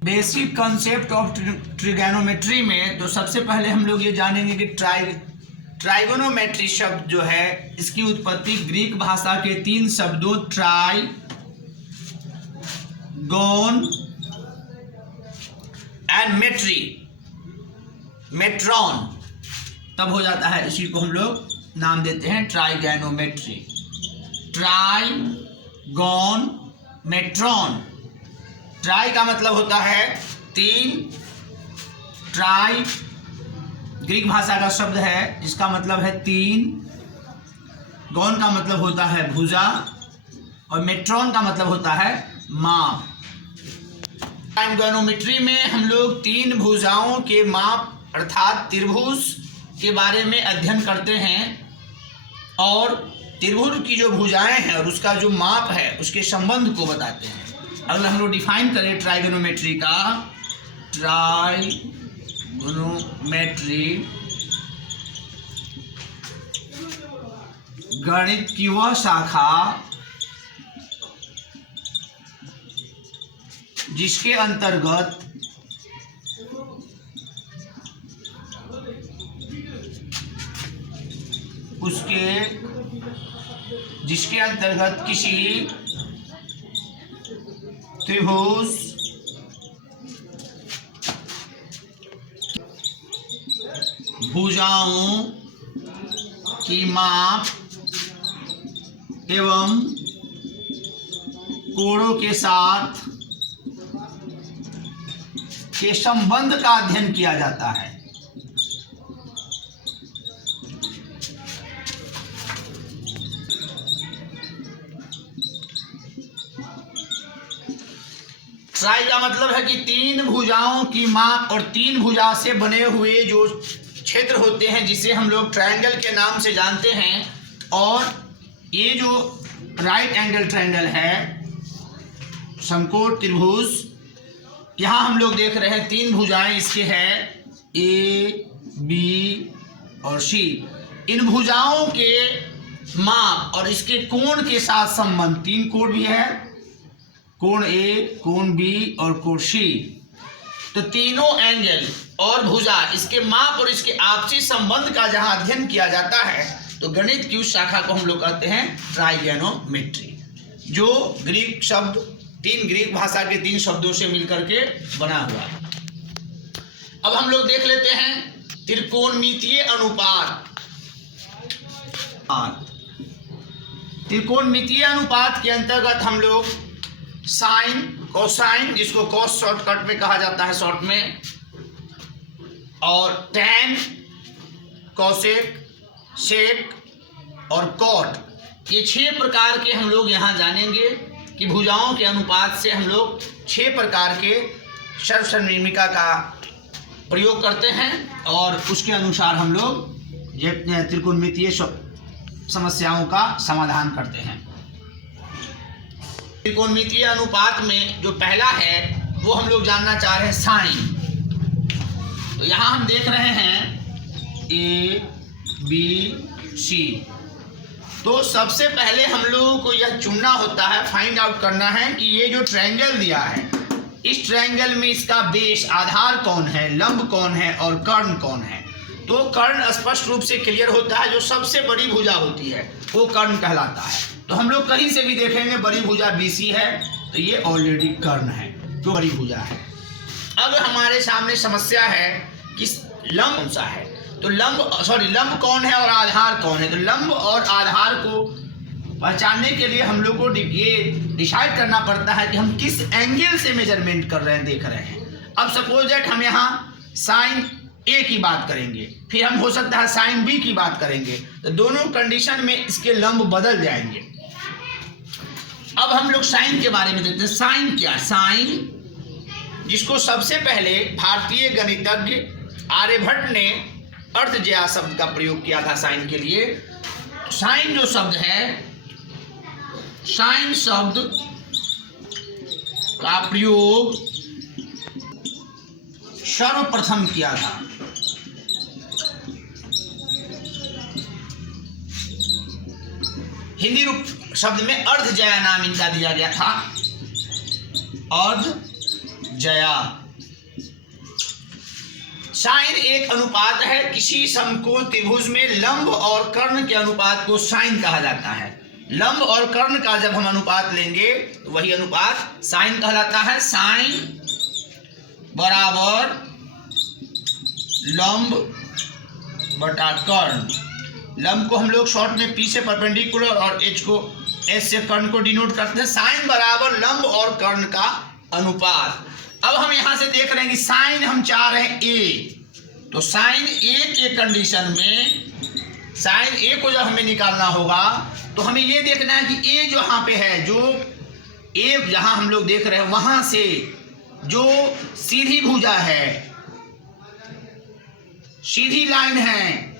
Basic concept of trigonometry में तो सबसे पहले हम लोग ये जानेंगे कि ट्राइगोनोमेट्री शब्द जो है इसकी उत्पत्ति ग्रीक भाषा के 3 शब्दों ट्राई गोन एंड मेट्रॉन तब हो जाता है। इसी को हम लोग नाम देते हैं ट्राइगोनोमेट्री। ट्राइगोन मेट्रॉन। ट्राई का मतलब होता है 3, ट्राई ग्रीक भाषा का शब्द है जिसका मतलब है 3, गौन का मतलब होता है भुजा और मेट्रॉन का मतलब होता है माप। ट्राइगोनोमेट्री में हम लोग 3 भुजाओं के माप अर्थात त्रिभुज के बारे में अध्ययन करते हैं और त्रिभुज की जो भुजाएं हैं और उसका जो माप है उसके संबंध को बताते हैं। अगर हम लोग डिफाइन करें ट्राइगोनोमेट्री का, ट्राइगोनोमेट्री गणित की वह शाखा जिसके अंतर्गत किसी त्रिभुज भुजाओं की माप एवं कोणों के साथ के संबंध का अध्ययन किया जाता है। ट्राई का मतलब है कि 3 भुजाओं की माप और 3 भुजा से बने हुए जो क्षेत्र होते हैं जिसे हम लोग ट्रायंगल के नाम से जानते हैं। और ये जो राइट एंगल ट्रायंगल है, समकोण त्रिभुज, यहाँ हम लोग देख रहे हैं 3 भुजाएं इसके हैं ए, बी और सी। इन भुजाओं के माप और इसके कोण के साथ संबंध, 3 कोण भी है, कोण ए, कोण बी और कोण सी। तो तीनों एंगल और भुजा इसके माप और इसके आपसी संबंध का जहां अध्ययन किया जाता है तो गणित की उस शाखा को हम लोग कहते हैं ट्राइगोनोमेट्री, जो ग्रीक शब्द 3 ग्रीक भाषा के 3 शब्दों से मिलकर के बना हुआ है। अब हम लोग देख लेते हैं त्रिकोणमितीय अनुपात। त्रिकोणमितीय अनुपात के अंतर्गत हम लोग साइन, कोसाइन, जिसको कॉस शॉर्टकट में कहा जाता है शॉर्ट में, और टैन, कोसेक, सेक और कॉट, ये 6 प्रकार के हम लोग यहाँ जानेंगे कि भुजाओं के अनुपात से हम लोग 6 प्रकार के सर्वसम्मिमिका का प्रयोग करते हैं और उसके अनुसार हम लोग ये त्रिकोणमितीय समस्याओं का समाधान करते हैं। त्रिकोणमितीय अनुपात में जो पहला है वो हम लोग जानना चाह रहे हैं साइन। तो यहाँ हम देख रहे हैं ए, बी, सी। तो सबसे पहले हम लोगों को यह चुनना होता है, फाइंड आउट करना है कि ये जो ट्रायंगल दिया है इस ट्रायंगल में इसका बेस, आधार कौन है, लंब कौन है और कर्ण कौन है। तो कर्ण स्पष्ट रूप से क्लियर होता है, जो सबसे बड़ी भुजा होती है वो कर्ण कहलाता है। तो हम लोग कहीं से भी देखेंगे बड़ी भुजा BC है तो ये ऑलरेडी कर्ण है, जो बड़ी भुजा है। अब हमारे सामने समस्या है कि लंब कौन सा है, तो लंब कौन है और आधार कौन है। तो लंब और आधार को पहचानने के लिए हम लोग को ये डिसाइड करना पड़ता है कि हम किस एंगल से मेजरमेंट कर रहे हैं, देख रहे हैं। अब सपोज दैट हम यहाँ साइन ए की बात करेंगे, फिर हम हो सकता है साइन बी की बात करेंगे, तो दोनों कंडीशन में इसके लंब बदल जाएंगे। अब हम लोग साइन के बारे में देखते हैं। साइन क्या? साइन, जिसको सबसे पहले भारतीय गणितज्ञ आर्यभट्ट ने अर्थज्या शब्द का प्रयोग किया था साइन के लिए। साइन जो शब्द है, साइन शब्द का प्रयोग सर्वप्रथम किया था हिंदी रूप शब्द में अर्धजया नाम इनका दिया गया था। अर्धजया जया। साइन एक अनुपात है, किसी समकोण त्रिभुज में लंब और कर्ण के अनुपात को साइन कहा जाता है। लंब और कर्ण का जब हम अनुपात लेंगे तो वही अनुपात साइन कहलाता है। साइन बराबर लंब बटा कर्ण। लंब को हम लोग शॉर्ट में पी से परपेंडिकुलर और एच को एस से कर्ण को डिनोट करते हैं। साइन बराबर लंब और कर्ण का अनुपात। अब हम यहां से देख रहे हैं कि साइन हम चाह रहे हैं ए, तो साइन ए के कंडीशन में साइन ए को जब हमें निकालना होगा तो हमें ये देखना है कि ए जो यहाँ पे है, जो ए जहां हम लोग देख रहे हैं वहां से जो सीधी भुजा है, सीधी लाइन है,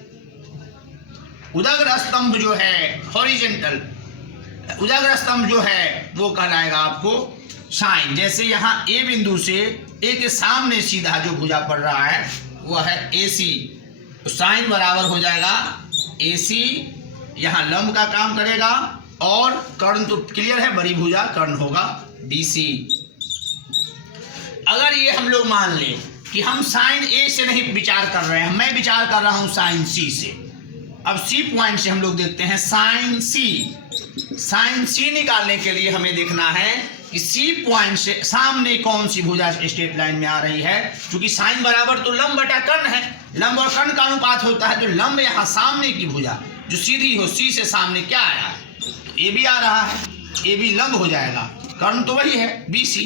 उदग्र स्तंभ जो है हॉरिजेंटल उदग्र स्तंभ जो है वो कहलाएगा आपको साइन। जैसे यहाँ ए बिंदु से ए के सामने सीधा जो भुजा पड़ रहा है वह है ए सी, तो साइन बराबर हो जाएगा ए सी। यहाँ लंब का काम करेगा और कर्ण तो क्लियर है, बड़ी भुजा कर्ण होगा बी सी। अगर ये हम लोग मान लें कि हम साइन ए से नहीं विचार कर रहे हैं, मैं विचार कर रहा हूं साइन सी से। अब सी पॉइंट से हम लोग देखते हैं साइन सी। साइन सी निकालने के लिए हमें देखना है कि सी पॉइंट से सामने कौन सी भुजा स्ट्रेट लाइन में आ रही है। क्योंकि साइन बराबर तो लंब बटा कर्ण है, लंब और कर्ण का अनुपात होता है, तो लंब यहाँ सामने की भुजा जो सीधी हो, सी से सामने क्या आया, तो ए बी आ रहा है, ए बी लंब हो जाएगा, कर्ण तो वही है बी सी।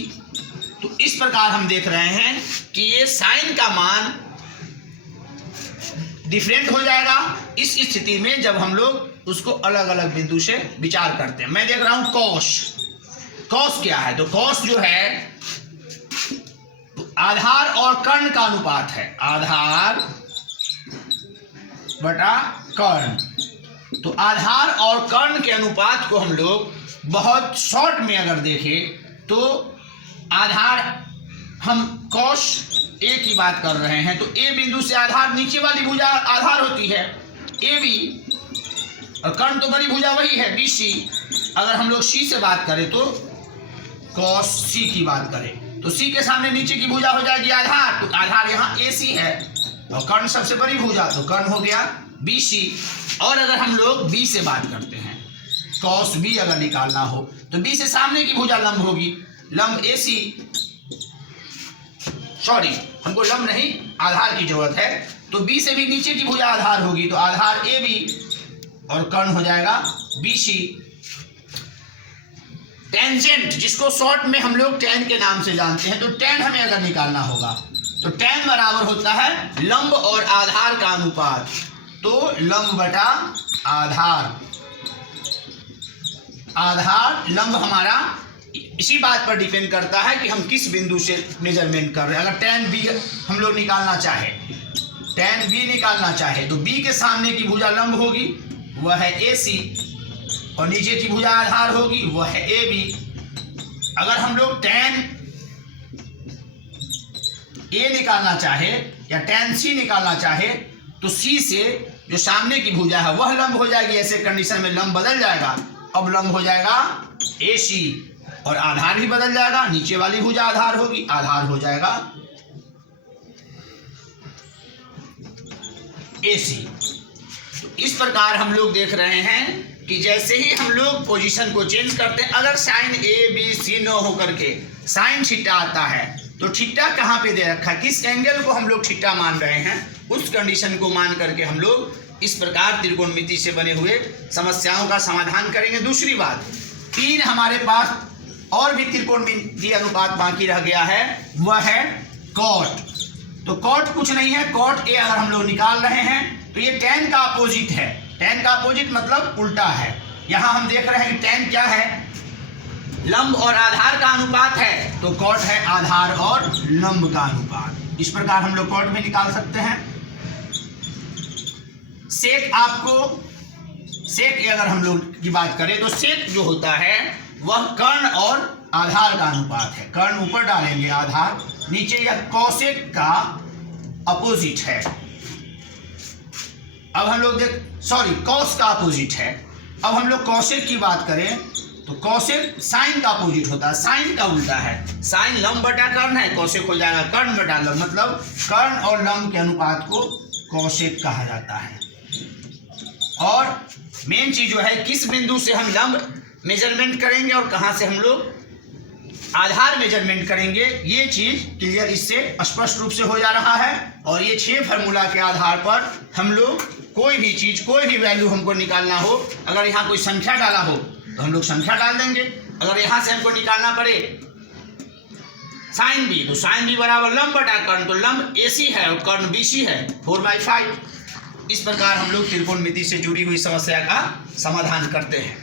तो इस प्रकार हम देख रहे हैं कि ये साइन का मान डिफरेंट हो जाएगा इस स्थिति में जब हम लोग उसको अलग अलग बिंदु से विचार करते हैं। मैं देख रहा हूं कॉस। कॉस क्या है, तो कॉस जो है तो आधार और कर्ण का अनुपात है, आधार बटा कर्ण। तो आधार और कर्ण के अनुपात को हम लोग बहुत शॉर्ट में अगर देखें तो आधार हम कॉस ए की बात कर रहे हैं, तो ए बिंदु से आधार नीचे वाली भुजा आधार होती है ए बी, और कर्ण तो बड़ी भुजा वही है बी सी। अगर हम लोग सी से बात करें तो कॉस सी की बात करें तो सी के सामने नीचे की भुजा हो जाएगी आधार, तो आधार यहाँ ए सी है, और कर्ण सबसे बड़ी भुजा तो कर्ण हो गया बी सी। और अगर हम लोग बी से बात करते हैं, कॉस बी अगर निकालना हो तो बी से सामने की भुजा लंब होगी, लंब ए सी, सॉरी हमको लंब नहीं आधार की जरूरत है, तो बी से भी नीचे की भुजा आधार होगी, तो आधार ए बी और कर्ण हो जाएगा बी सी। टेंजेंट जिसको शॉर्ट में हम लोग टेन के नाम से जानते हैं, तो टेन हमें अगर निकालना होगा तो टेन बराबर होता है लंब और आधार का अनुपात, तो लंब बटा आधार। आधार लंब हमारा इसी बात पर डिपेंड करता है कि हम किस बिंदु से मेजरमेंट कर रहे हैं। अगर टेन बी हम लोग निकालना चाहे, टेन बी निकालना चाहे तो बी के सामने की भुजा लंब होगी, वह है ए सी, और नीचे की भुजा आधार होगी, वह है ए बी। अगर हम लोग टेन ए निकालना चाहे या टेन सी निकालना चाहे तो सी से जो सामने की भुजा है वह लंब हो जाएगी, ऐसे कंडीशन में लंब बदल जाएगा, अब लंब हो जाएगा ए सी, और आधार भी बदल जाएगा, नीचे वाली भुजा आधार होगी, आधार हो जाएगा ए सी। तो इस प्रकार हम लोग देख रहे हैं कि जैसे ही हम लोग पोजीशन को चेंज करते हैं, अगर साइन ए बी सी न होकर के साइन थीटा आता है तो थीटा कहाँ पे दे रखा है, किस एंगल को हम लोग थीटा मान रहे हैं, उस कंडीशन को मान करके हम लोग इस प्रकार त्रिकोणमिति से बने हुए समस्याओं का समाधान करेंगे। दूसरी बात, तीन हमारे पास और भी त्रिकोणमिति अनुपात बाकी रह गया है, वह है कॉट। तो कॉट कुछ नहीं है, कॉट ए अगर हम लोग निकाल रहे हैं तो ये टेन का अपोजिट है, टेन का अपोजिट मतलब उल्टा है। यहां हम देख रहे हैं कि टेन क्या है, लंब और आधार का अनुपात है, तो कॉट है आधार और लंब का अनुपात। इस प्रकार हम लोग कॉट में निकाल सकते हैं। सेक आपको सेक अगर हम लोग की बात करें तो सेक जो होता है वह कर्ण और आधार का अनुपात है, कर्ण ऊपर डालेंगे आधार नीचे, यह कॉसेक का अपोजिट है। अब हम लोग कॉस का अपोजिट है। अब हम लोग कॉसेक की बात करें तो कौशिक साइन का अपोजिट होता है, साइन का उल्टा है। साइन लंब बटा कर्ण है, कौशिक हो जाएगा कर्ण बटा लंब, मतलब कर्ण और लंब के अनुपात को कौशिक कहा जाता है। और मेन चीज जो है, किस बिंदु से हम लंब मेजरमेंट करेंगे और कहां से हम लोग आधार मेजरमेंट करेंगे, ये चीज क्लियर इससे स्पष्ट रूप से हो जा रहा है। और ये 6 फार्मूला के आधार पर हम लोग कोई भी चीज, कोई भी वैल्यू हमको निकालना हो, अगर यहाँ कोई संख्या डाला हो तो हम लोग संख्या डाल देंगे। अगर यहाँ से हमको निकालना पड़े साइन बी, तो साइन बी बराबर लंब बटा कर्ण, तो लंब AC है और कर्ण BC है, 4/5। इस प्रकार हम लोग त्रिकोणमिति से जुड़ी हुई समस्या का समाधान करते हैं।